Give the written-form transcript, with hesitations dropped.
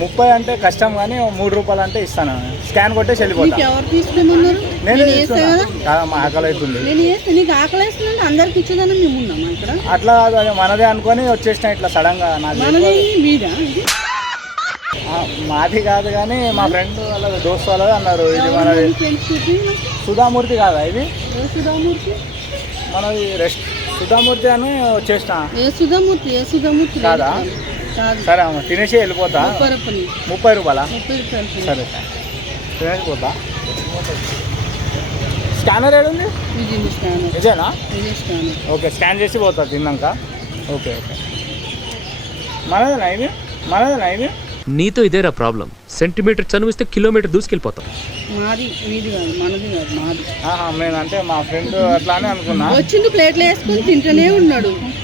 30 అంటే కష్టం కానీ 3 రూపాయలు అంటే ఇస్తాను. స్కాన్ కొట్టేసి వెళ్ళిపోతా. నేనే తీసుకున్నా, మా ఆకలి అవుతుంది. అట్లా కాదు, అది మనదే అనుకొని వచ్చేసిన ఇట్లా సడన్ గా. మాది కాదు కానీ మా ఫ్రెండ్ వాళ్ళ దోస్తు వాళ్ళది అన్నారు. ఇది మనది సుధామూర్తి కాదా ఇది? మనది సుధామూర్తి అని వచ్చేసిన. కాదా? సరే అమ్మ తినేసి వెళ్ళిపోతా. 30 రూపాయలా? సరే తినేసి పోతా. స్కానర్ ఏడుంది? ఇదేనా? ఓకే, స్కాన్ చేసి పోతా తిన్నాక. Okay okay. మనదేనా ఇది? నీతో ఇదేరా ప్రాబ్లం. సెంటీమీటర్ చనువిస్తే కిలోమీటర్ దూసుకెళ్ళిపోతాం. నేను అంటే మా ఫ్రెండ్ అట్లానే అనుకున్నా. వచ్చింది ప్లేట్లు వేసుకొని తింటూనే ఉన్నాడు.